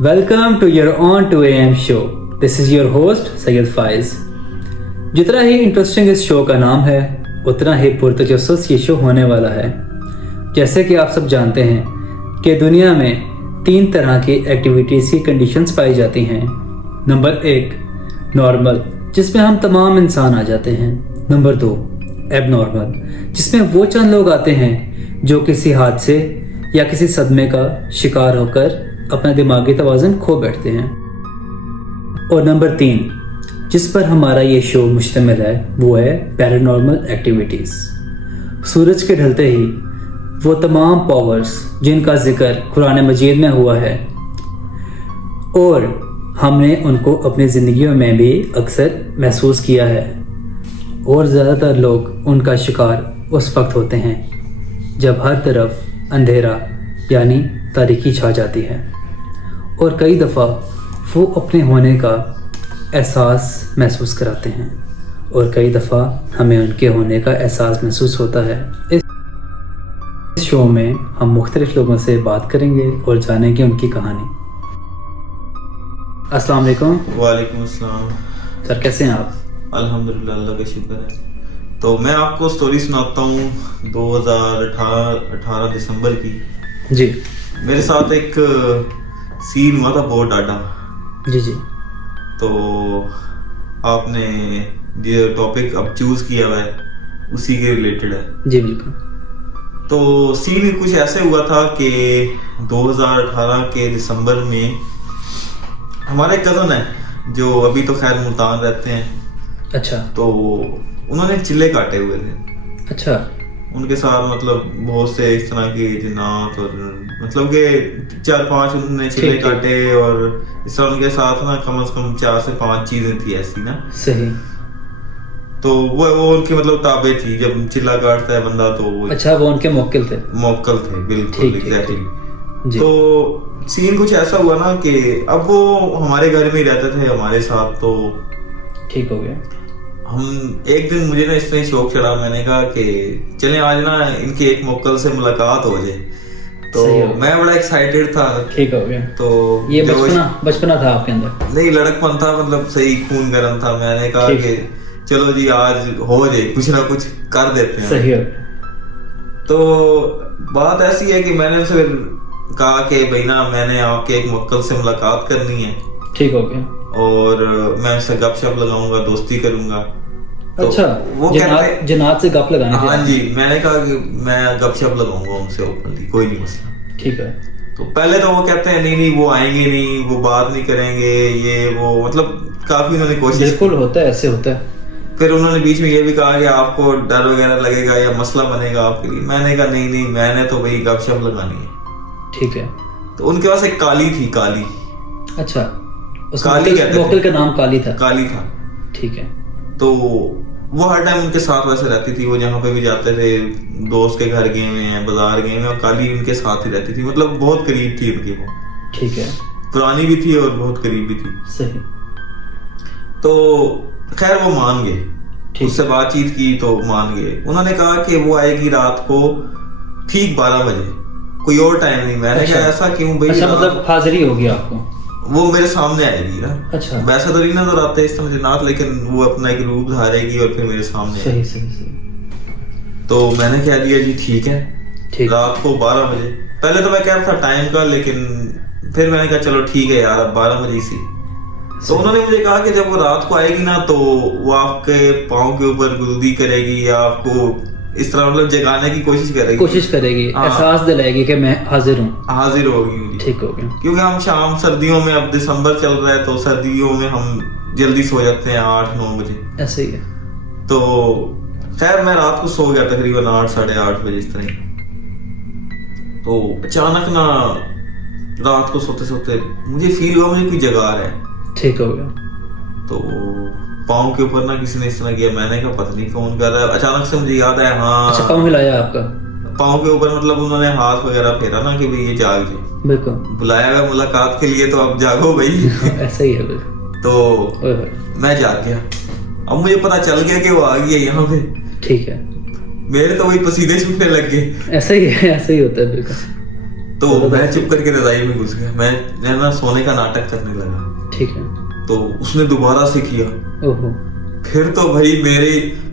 Welcome to your On 2 AM show. This is your host Syed फाइज. जितना ही interesting इस show का नाम है उतना ही पुरतजस्सुस ये शो होने वाला है. जैसे कि आप सब जानते हैं कि दुनिया में 3 तरह की एक्टिविटीज़ की कंडीशंस पाई जाती हैं. नंबर 1 नॉर्मल, जिसमें हम तमाम इंसान आ जाते हैं. नंबर 2 एबनॉर्मल, जिसमें वो चंद लोग आते हैं जो किसी हादसे या किसी सदमे का शिकार होकर अपना दिमागी तवाज़ुन खो बैठते हैं. और नंबर 3 जिस पर हमारा ये शो मुश्तमिल है वो है पैरानॉर्मल एक्टिविटीज़. सूरज के ढलते ही वो तमाम पावर्स जिनका जिक्र कुरान मजीद में हुआ है और हमने उनको अपनी ज़िंदगियों में भी अक्सर महसूस किया है, और ज़्यादातर लोग उनका शिकार उस वक्त होते हैं जब हर तरफ अंधेरा यानी तारीकी छा जाती है, और कई दफ़ा वो अपने होने का एहसास महसूस कराते हैं और कई दफ़ा हमें उनके होने का एहसास महसूस होता है. इस शो में हम मुख्तलिफ लोगों से बात करेंगे और जानेंगे उनकी कहानी. अस्सलाम वालेकुम. वालेकुम अस्सलाम. सर कैसे हैं आप? अल्हम्दुलिल्लाह, अल्लाह का शुक्र है. तो मैं आपको स्टोरी सुनाता हूँ 2018 दिसंबर की. जी मेरे साथ एक सीन हुआ था बहुत डाटा. जी जी. तो आपने ये टॉपिक अब चूज किया हुआ है उसी के रिलेटेड है. जी बिल्कुल. तो सीन कुछ ऐसे हुआ था कि 2018 के दिसंबर में हमारे कज़न है जो अभी तो खैर मुल्तान रहते हैं. अच्छा. तो उन्होंने चिल्ले काटे हुए थे. अच्छा. उनके साथ मतलब बहुत से इस तरह की जिन्नात और मतलब के 4-5 उन्होंने चिल्ले काटे, और इस तरह उनके साथ ना कम से कम 4 से 5 चीजें थी ऐसी ना. सही. तो वो उनकी मतलब ताबे थी. जब चिल्ला काटता है बंदा तो वो अच्छा, वो उनके मोक्किल थे. मोक्कल थे, बिल्कुल एग्जैक्टली. जी. तो सीन कुछ ऐसा हुआ ना कि अब वो हमारे घर में ही रहते थे हमारे साथ. तो ठीक हो गया. हम एक दिन मुझे ना इसमें शौक चढ़ा. मैंने कहा कि चलें आज ना इनके एक मोक्कल से मुलाकात हो जाए. तो मैं बड़ा एक्साइटेड था. ठीक हो गया. तो ये बचपना था आपके अंदर? नहीं, लड़कपन था, मतलब सही खून गर्म था. मैंने कहा कि चलो जी आज हो जाए, कुछ ना कुछ कर देते हैं. सही हो. तो बात ऐसी है कि मैंने उनसे कहा कि भाई ना मैंने आपके एक मोक्कल से मुलाकात करनी है. ठीक हो गया. और मैं उससे गपशप लगाऊंगा, दोस्ती करूंगा. तो अच्छा, वो जन्नत से गप लगाने. हाँ जी. मैंने कहा कि मैं गपशप लगाऊंगा उनसे ओपनली, कोई नहीं मसला. ठीक है. तो पहले तो वो कहते हैं नहीं वो आएंगे नहीं, वो बात नहीं करेंगे, ये वो मतलब काफी उन्होंने कोशिश. बिल्कुल होता है, ऐसे होता है. फिर उन्होंने बीच में ये भी कहा कि आपको डर वगैरह लगेगा या मसला बनेगा आपके लिए. मैंने कहा नहीं मैंने तो भाई गपशप लगानी है. ठीक है. तो उनके पास एक काली थी. काली. अच्छा. काली मोक्किल का नाम काली था? काली था. ठीक है. तो वो हर टाइम उनके साथ वैसे रहती थी. वो जहाँ पे भी जाते थे, दोस्त के घर गए हुए हैं, बाजार गए हुए, और काली उनके साथ ही रहती थी. मतलब बहुत करीब थी उनकी वो. ठीक है. पुरानी भी थी और बहुत करीब भी थी. सही. तो खैर वो मान गए. उससे बातचीत की तो मान गए. उन्होंने कहा कि वो आएगी रात को ठीक 12 बजे, कोई और टाइम नहीं. मैंने कहा ऐसा क्यों भाई? अच्छा, मतलब हाजिरी होगी आपको? वो मेरे सामने आएगी ना. अच्छा. वैसा तो नहीं नजर आता इस समय जन्नत, लेकिन वो अपना एक रूप धारेगी और फिर मेरे सामने. सही. तो मैंने कह दिया जी ठीक है. रात को 12 बजे. पहले तो मैं कह रहा था टाइम का, लेकिन फिर मैंने कहा चलो ठीक है यार, अब 12 बजे सी. तो उन्होंने मुझे कहा कि जब वो रात को आएगी ना तो वो आपके पाँव के ऊपर गुदगुदी करेगी या आपको इस तरह मतलब जगाने की कोशिश करेगी. एहसास दिलाएगी कि मैं हाजिर हूँ. हाजिर होगी. ठीक हो गया. क्योंकि हम शाम सर्दियों में, अब दिसंबर चल रहा है तो सर्दियों में हम जल्दी सो जाते हैं 8-9 बजे. ऐसे ही है. तो खैर मैं रात को सो गया तकरीबन 8-8:30 बजे इस तरह. तो अचानक ना रात को सोते सोते मुझे फील हुआ मुझे कोई जगा रहा है. ठीक हो गया. तो पाँव के ऊपर ना किसी ने इस तरह किया. मैंने कहा पता नहीं कौन कर रहा है. अचानक से मुझे याद आया. हाँ. अच्छा, पाँव हिलाया आपका? पाँव के ऊपर मतलब उन्होंने हाथ वगैरह फेरा ना कि भाई ये जाग जाए. बिल्कुल. बुलाया हुआ मुलाकात के लिए तो अब जागो भाई. ऐसा ही है बिल्कुल. तो मैं जाग गया. अब मुझे पता चल गया कि वो आ गई है यहाँ पे. ठीक है. मेरे तो वही पसीने छूटने लग गए. ऐसा ही होता है बिल्कुल. तो मैं चुप करके रजाई में घुस गया, मैं ना सोने का नाटक करने लगा। ठीक है। तो उसने दोबारा से किया। ओहो। फिर तो भाई मेरे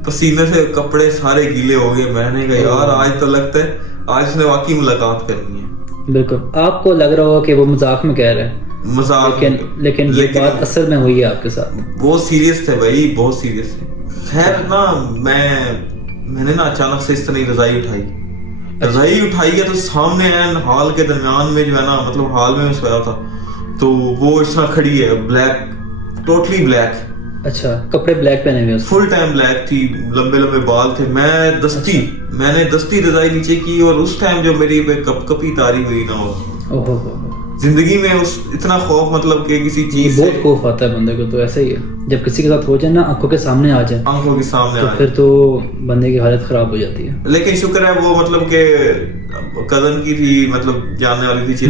पसीने से कपड़े सारे गीले हो गए। मैंने कहा यार आज तो लगता है आज उसने वाकई मुलाकात करनी है। बिल्कुल, आपको लग रहा होगा कि वो मजाक में कह रहे हैं, मजाक, लेकिन ये बात असल में हुई है आपके साथ। बहुत सीरियस थे भाई, बहुत सीरियस थे। खैर ना मैंने ना अचानक से इस तरह रजाई उठाई है तो सामने हॉल के दरमियान में जो है ना, मतलब हॉल में सोया था, तो वो इस तरह खड़ी है, ब्लैक, टोटली ब्लैक। अच्छा, कपड़े ब्लैक पहने हुए, फुल टाइम ब्लैक थी, लंबे लंबे बाल थे। मैंने दस्ती रजाई नीचे की, और उस टाइम जो मेरी पे कपकपी तारी हुई ना, ओहो, जिंदगी में उस इतना खौफ, मतलब कि किसी चीज से बहुत खौफ आता है बंदे को। तो ऐसा ही है, जब किसी के साथ हो जाए ना, आंखों के सामने आ जाए, तो फिर तो बंदे की हालत खराब हो जाती है। लेकिन शुक्र है वो मतलब के कजन की थी, मतलब जानने वाली थी,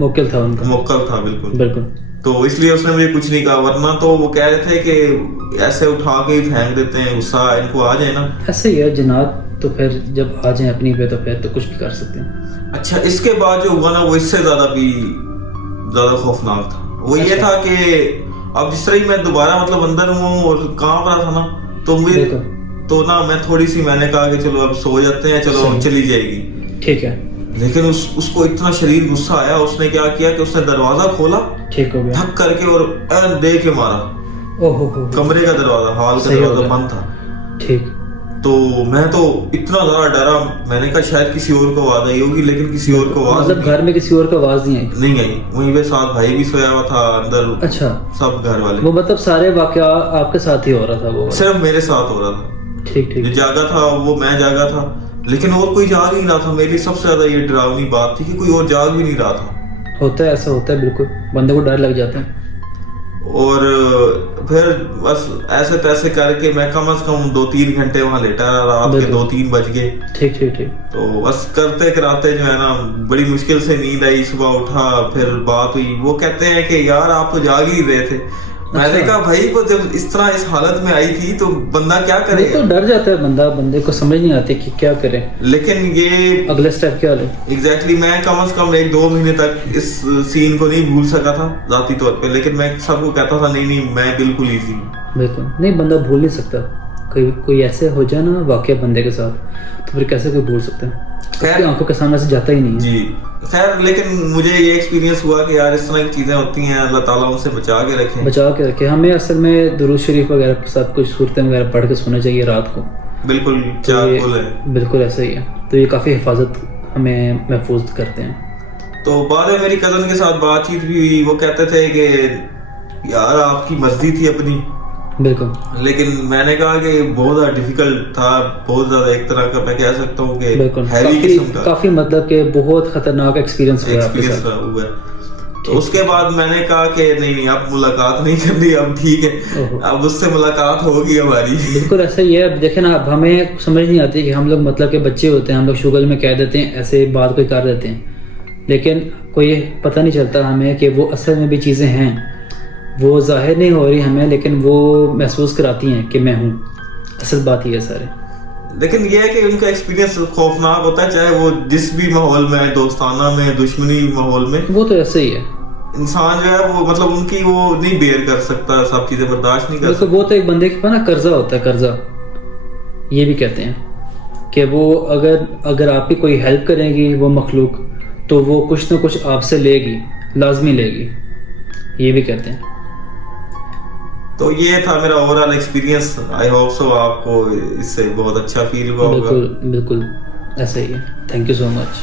मोक्कल था उनका, मोक्कल था बिल्कुल बिल्कुल। तो इसलिए उसने मुझे कुछ नहीं कहा, वरना तो वो कह रहे थे कि ऐसे उठा के ही फेंक देते हैं, गुस्सा इनको आ जाए ना। ऐसे ही है जनाब, तो फिर जब आ जाए अपनी पे तो फिर तो कुछ भी कर सकते हैं। अच्छा, इसके बाद जो हुआ ना वो इससे ज्यादा खौफनाक था। वो ये था कि अब जिस तरह ही मैं दोबारा मतलब अंदर हूँ और कांप रहा था ना, तो मुझे तो ना मैं थोड़ी सी मैंने कहा कि चलो अब सो जाते हैं, चलो चली जाएगी। ठीक है। लेकिन उसको इतना शरीर गुस्सा आया, उसने क्या किया कि उसने दरवाजा खोला, ठीक हो गया, धक करके, और दे के मारा। ओहो, कमरे का दरवाजा, हॉल का दरवाजा बंद था। ठीक। तो मैं तो इतना ज्यादा डरा, मैंने कहा शायद किसी और को आवाज आई होगी, लेकिन किसी और को आवाज, मतलब घर में किसी और को आवाज नहीं आई। वहीं पे साथ भाई भी सोया हुआ था अंदर। अच्छा, सब घर वाले। वो मतलब सारे वाकया आपके साथ ही हो रहा था? वो सिर्फ मेरे साथ हो रहा था। ठीक। जो जागा था वो मैं जागा था, लेकिन और कोई जाग नहीं रहा था। मेरी सबसे ज्यादा ये डरावनी बात थी कि कोई और जाग भी नहीं रहा था। होता है, ऐसा होता है, बिल्कुल बंदे को डर लग जाता है। और फिर बस ऐसे तैसे करके मैं कम से कम 2-3 घंटे वहां लेटा रहा, रात के 2-3 बज गए। ठीक। तो बस करते कराते जो है ना, बड़ी मुश्किल से नींद आई, सुबह उठा, फिर बात हुई। वो कहते हैं कि यार आप तो जाग ही रहे थे। मैंने कहा भाई को जब इस तरह इस हालत में आई थी तो बंदा क्या करेगा? तो डर जाता है बंदे को समझ नहीं आती कि क्या करे। लेकिन ये अगले स्टेप क्या ले। एग्जैक्टली मैं कम से कम 1-2 महीने तक इस सीन को नहीं भूल सका था जाती तौर पे, लेकिन मैं सबको कहता था नहीं मैं बिल्कुल इजी हूँ। बिल्कुल नहीं, बंदा भूल नहीं सकता। कोई ऐसे हो जाए ना वाकया बंदे के साथ, तो फिर कैसे कोई भूल सकता है? खैर आंखों के सामने से जाता ही नहीं है। जी खैर, लेकिन मुझे ये एक्सपीरियंस हुआ कि यार इस तरह की चीजें होती हैं, अल्लाह ताला उनसे बचा के रखे। हमें असल में दुरूद शरीफ वगैरह सब कुछ सूरतें वगैरह पढ़ के सोना चाहिए रात को। बिल्कुल, बिल्कुल ऐसा ही है। तो ये काफी हिफाजत हमें महफूज करते हैं। तो बाद में मेरी कजन के साथ बातचीत भी हुई। वो कहते थे कि यार आपकी मर्जी थी अपनी, बिल्कुल, लेकिन मैंने कहा कि बहुत ज्यादा डिफिकल्ट था, बहुत ज्यादा एक तरह का मैं कह सकता हूँ कि हैवी किस्म का, काफी मतलब कि बहुत खतरनाक एक्सपीरियंस हुआ। तो उसके बाद मैंने कहा कि नहीं अब मुलाकात नहीं करनी, अब ठीक है, अब उससे मुलाकात होगी हमारी। बिल्कुल ऐसा ही है। अब देखे ना, अब हमें समझ नहीं आती कि हम लोग मतलब के बच्चे होते हैं, हम लोग शुगल में कह देते हैं, ऐसे बात कोई कर देते हैं, लेकिन कोई पता नहीं चलता हमें कि वो असल में भी चीजें हैं। वो जाहिर नहीं हो रही हमें, लेकिन वो महसूस कराती हैं कि मैं हूँ। असल बात ये है सारे। लेकिन ये है कि उनका एक्सपीरियंस खौफनाक होता है, चाहे वो जिस भी माहौल में, दोस्ताना में, दुश्मनी माहौल में। वो तो ऐसे ही है, इंसान जो है वो मतलब उनकी वो नहीं बेयर कर सकता, सब चीजें बर्दाश्त नहीं कर सकता। वो तो एक बंदे के पास ना कर्जा होता है, कर्जा ये भी कहते हैं कि वो अगर आप ही कोई हेल्प करेगी वो मखलूक, तो वो कुछ ना कुछ आपसे लेगी, लाजमी लेगी, ये भी कहते हैं। तो ये था मेरा overall experience. I hope so आपको इससे बहुत अच्छा फील हुआ होगा। बिल्कुल ऐसा ही है। Thank you so much.